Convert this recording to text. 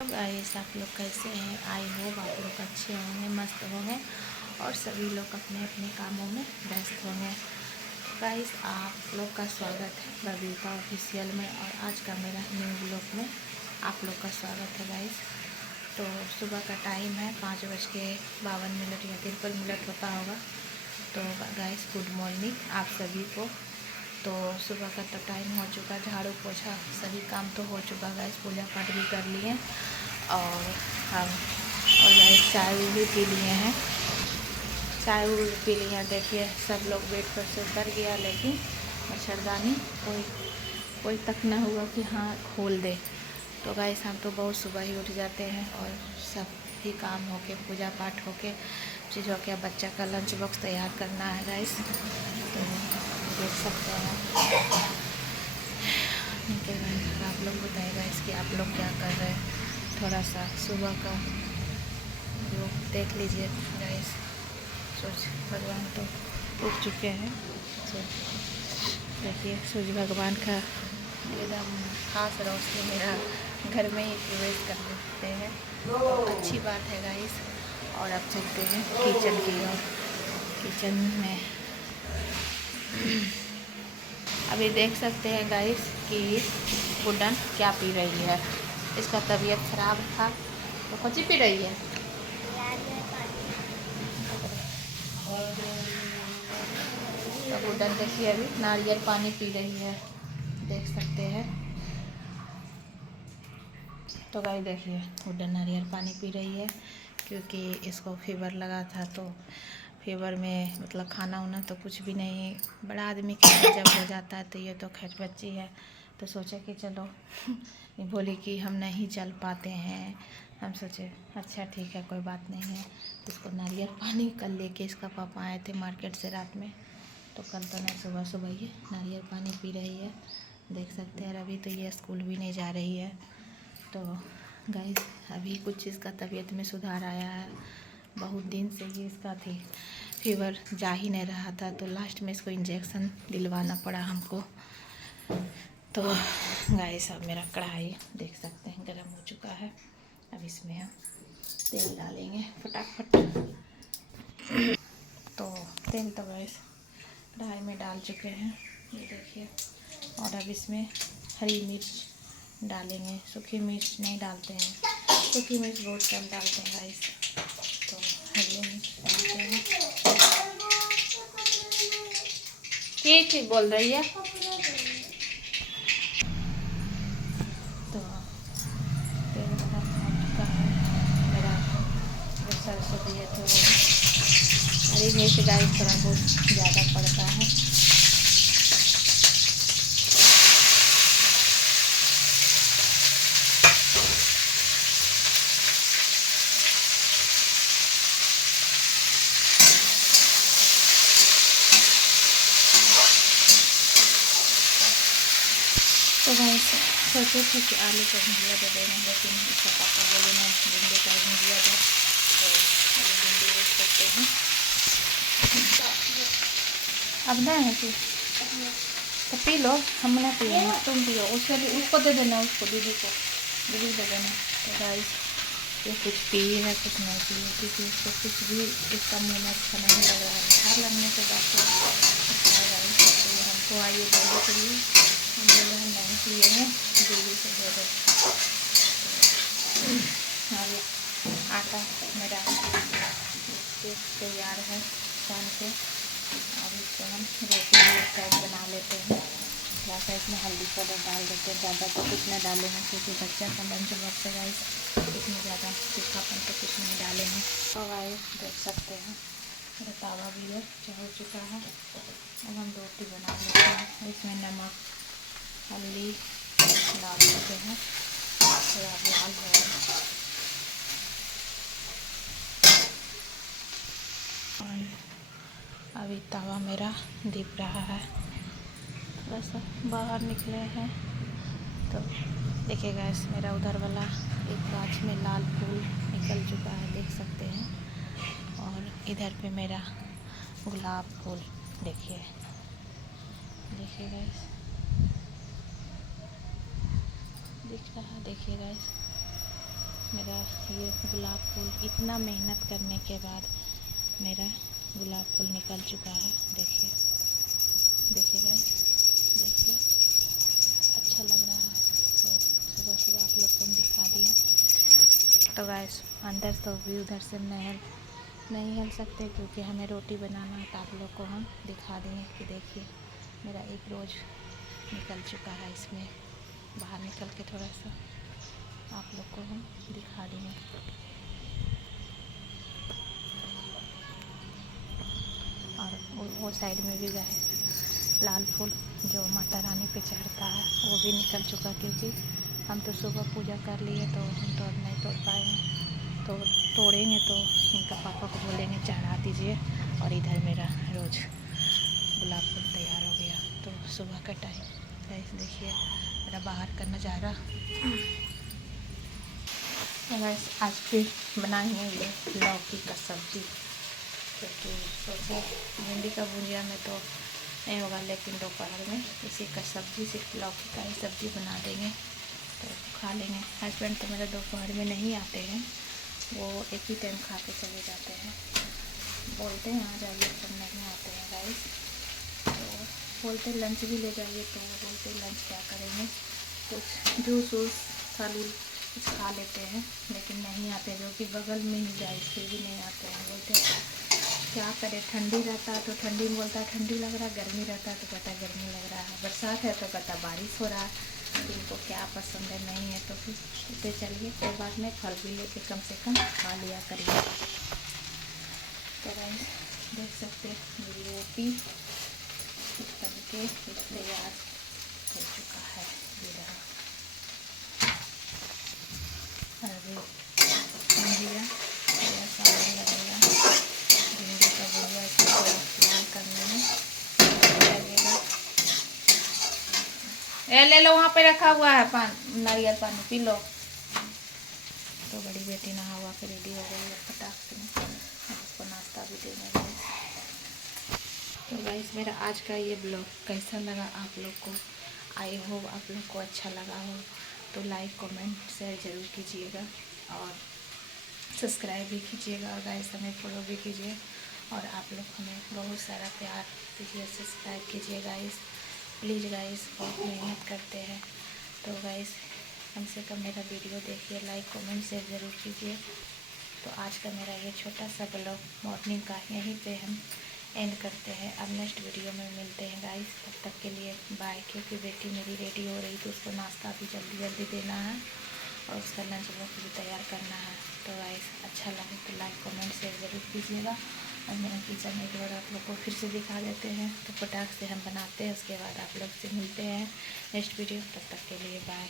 Guys, आप लोग कैसे हैं? आई होप आप लोग अच्छे होंगे, मस्त होंगे और सभी लोग अपने अपने कामों में व्यस्त होंगे। गाइस, आप लोग का स्वागत है बबीता ऑफिशियल में और आज का मेरा न्यू ब्लॉग में आप लोग का स्वागत है। गाइस, तो सुबह का टाइम है 5:52 या 53 होता होगा। तो गाइस, गुड मॉर्निंग आप सभी को। तो सुबह का तो टाइम हो चुका, झाड़ू पोछा सभी काम तो हो चुका। गाइस, पूजा पाठ भी कर लिए और हम गाइस चाय भी पी लिए हैं। चाय भी पी लिए हैं। देखिए सब लोग बेड पर से उतर गया, लेकिन मच्छरदानी कोई तक ना हुआ कि हाँ खोल दे। तो गाइस, हम तो बहुत सुबह ही उठ जाते हैं और सब ही काम होके, पूजा पाठ होके, चीज़ होके, बच्चा का लंच बॉक्स तैयार करना है। गाइस, तो देख सकते हैं। ठीक है गाइस, आप लोग बताइएगा इसकी आप लोग क्या कर रहे हैं। थोड़ा सा सुबह का जो देख लीजिए गाइस। सूरज भगवान तो उग चुके हैं। तो देखिए सूरज भगवान का एकदम खास रोशनी मेरा घर में ही प्रवेश कर देते हैं, तो अच्छी बात है गाइस। और अब चलते हैं किचन की ओर। किचन में अभी देख सकते हैं गाइस कि गुड्डन क्या पी रही है। इसका तबीयत खराब था तो कौन पी रही है। तो गुड्डन देखिए अभी नारियल पानी पी रही है, देख सकते हैं। तो गाइस देखिए गुड्डन नारियल पानी पी रही है क्योंकि इसको फीवर लगा था। तो फीवर में मतलब खाना वाना तो कुछ भी नहीं, बड़ा आदमी का जब हो जाता है तो ये तो खैर बच्ची है, तो सोचे कि चलो बोली कि हम नहीं चल पाते हैं। हम सोचे अच्छा ठीक है, कोई बात नहीं है। इसको नारियल पानी कल लेके इसका पापा आए थे मार्केट से रात में, तो कल तो नहीं, सुबह सुबह ये नारियल पानी पी रही है, देख सकते हैं। अभी तो ये स्कूल भी नहीं जा रही है। तो गाइस, अभी कुछ इसका तबीयत में सुधार आया है। बहुत दिन से ये इसका थी फीवर, जा ही नहीं रहा था, तो लास्ट में इसको इंजेक्शन दिलवाना पड़ा हमको। तो गाइस, अब मेरा कढ़ाई देख सकते हैं गर्म हो चुका है। अब इसमें हम तेल डालेंगे फटाफट। तो तेल तो गाइस कढ़ाई में डाल चुके हैं, ये देखिए। और अब इसमें हरी मिर्च डालेंगे, सूखी मिर्च नहीं डालते हैं, सूखी मिर्च बहुत कम डालते हैं गाइस। तो हरी मिर्च डालते हैं। ठीक बोल रही है। तो तेल गरम हो चुका है मेरा। जो सरसों दिए थे वो हरी मिर्च गाइस थोड़ा बहुत ज़्यादा पड़ता है। तो गाइस सोचे थे कि आलू का भुजिया दे देना, लेकिन इसका पापा बोले ना भिंडी का भुजिया दो, तो भिंडी रोज करते हैं। अब नहीं है कि तो पी लो, हम ना पिएंगे, तुम पियो। उसको दे देना, उसको दीदी दे देना। तो गाइस ये कुछ पी है कुछ नहीं पी है, क्योंकि उसको कुछ भी इसका मुँह में अच्छा नहीं लग रहा है। बुखार लगने के बाद तो अच्छा है गाइस। तो ये हमको आइए बोले के लिए हम बोले हम नहीं पिए हैं, दीदी से दे दो। और आटा मेरा तैयार है सान के। अब इसको हम रोटी टाइप बना लेते हैं। थोड़ा सा इसमें हल्दी पाउडर डाल देते हैं, ज़्यादा तो कुछ नहीं डालेंगे क्योंकि बच्चा का लंच बॉक्स है गाइस, इतनी ज़्यादा तीखापन तो कुछ नहीं डालेंगे। तो गाइस देख सकते हैं मेरा तावा भी है हो चुका है। अब हम रोटी बना लेते हैं। इसमें नमक हल्दी डाल देते हैं, थोड़ा लाल है। अभी तवा मेरा दिख रहा है, थोड़ा सा बाहर निकले हैं। तो देखिए गैस मेरा उधर वाला एक गाछ में लाल फूल निकल चुका है, देख सकते हैं। और इधर पे मेरा गुलाब फूल देखिए गैस दिख रहा है, देखिए गैस। मेरा ये गुलाब फूल इतना मेहनत करने के बाद मेरा गुलाब फूल निकल चुका है। देखिए देखिए गाइस, देखिए अच्छा लग रहा है। तो सुबह सुबह आप लोग को हम दिखा दिए। तो गाइस अंदर तो भी उधर से नहीं हिल सकते क्योंकि हमें रोटी बनाना है। तो आप लोग को हम दिखा दिए कि देखिए मेरा एक रोज़ निकल चुका है। इसमें बाहर निकल के थोड़ा सा आप लोग को हम दिखा दिए। और वो साइड में भी गए लाल फूल जो माता रानी पे चढ़ता है वो भी निकल चुका, क्योंकि हम तो सुबह पूजा कर लिए तो हम तो अब नहीं तोड़ पाएंगे। तो तोड़ेंगे तो इनका पापा को बोलेंगे चढ़ा दीजिए। और इधर मेरा रोज़ गुलाब फूल तैयार हो गया। तो सुबह का टाइम गाइस देखिए मेरा बाहर का नज़ारा। गाइस आज फिर बनाएंगे ये लौकी का सब्ज़ी, क्योंकि सोचे भिंडी का भुजिया में तो नहीं होगा, लेकिन दोपहर में इसी का सब्ज़ी, सिर्फ लौकी का ही सब्ज़ी बना देंगे तो खा लेंगे। हस्बैंड तो मेरे दोपहर में नहीं आते हैं, वो एक ही टाइम खा के चले जाते हैं। बोलते हैं आ जाइए पर नहीं आते हैं गाइस। तो बोलते लंच भी ले जाइए तो बोलते लंच क्या करेंगे, कुछ जूस वूस फल कुछ खा लेते हैं, लेकिन नहीं आते। जो कि बगल में ही जाए फिर भी नहीं आते हैं। बोलते क्या करें, ठंडी रहता है तो ठंडी में बोलता है ठंडी लग रहा है, गर्मी रहता है तो कहता है गर्मी लग रहा है, बरसात है तो कहता है बारिश हो रहा है। तो इनको क्या पसंद है नहीं है तो फिर सोचते चलिए कोई बात नहीं, फल भी लेके कम से कम खा लिया करिए। तो देख सकते मेरी रोटी बन के तैयार हो चुका है। अभी भुजिया सामान लगेगा, भिंडी का भुजिया इसको लाल करने में लगेगा। ले लो, वहाँ पे रखा हुआ है नारियल पानी पी लो। तो बड़ी बेटी नहा हुआ के रेडी हो गई है फटाक से, उसको नाश्ता भी देने गए। तो गाइस मेरा आज का ये ब्लॉग कैसा लगा आप लोग को, आई होप आप लोग को अच्छा लगा हो। तो लाइक कमेंट शेयर ज़रूर कीजिएगा और सब्सक्राइब भी कीजिएगा, और गाइस हमें फॉलो भी कीजिए। और आप लोग हमें बहुत सारा प्यार दीजिए, सब्सक्राइब कीजिए गाइस प्लीज़। गाइस बहुत मेहनत करते हैं तो गाइस कम से कम मेरा वीडियो देखिए, लाइक कमेंट शेयर ज़रूर कीजिए। तो आज का मेरा ये छोटा सा ब्लॉग मॉर्निंग का यहीं पे हम एंड करते हैं। अब नेक्स्ट वीडियो में मिलते हैं गाइस, तब तक के लिए बाय। क्योंकि बेटी मेरी रेडी हो रही तो उसको नाश्ता भी जल्दी जल्दी देना है और उसका लंच बॉक्स भी तैयार करना है। तो गाइस अच्छा लगे तो लाइक कमेंट शेयर ज़रूर कीजिएगा। और मेरा किचन एक बार आप लोग को फिर से दिखा देते हैं। तो फटाक से हम बनाते हैं, उसके बाद आप लोग से मिलते हैं नेक्स्ट वीडियो। तब तक के लिए बाय।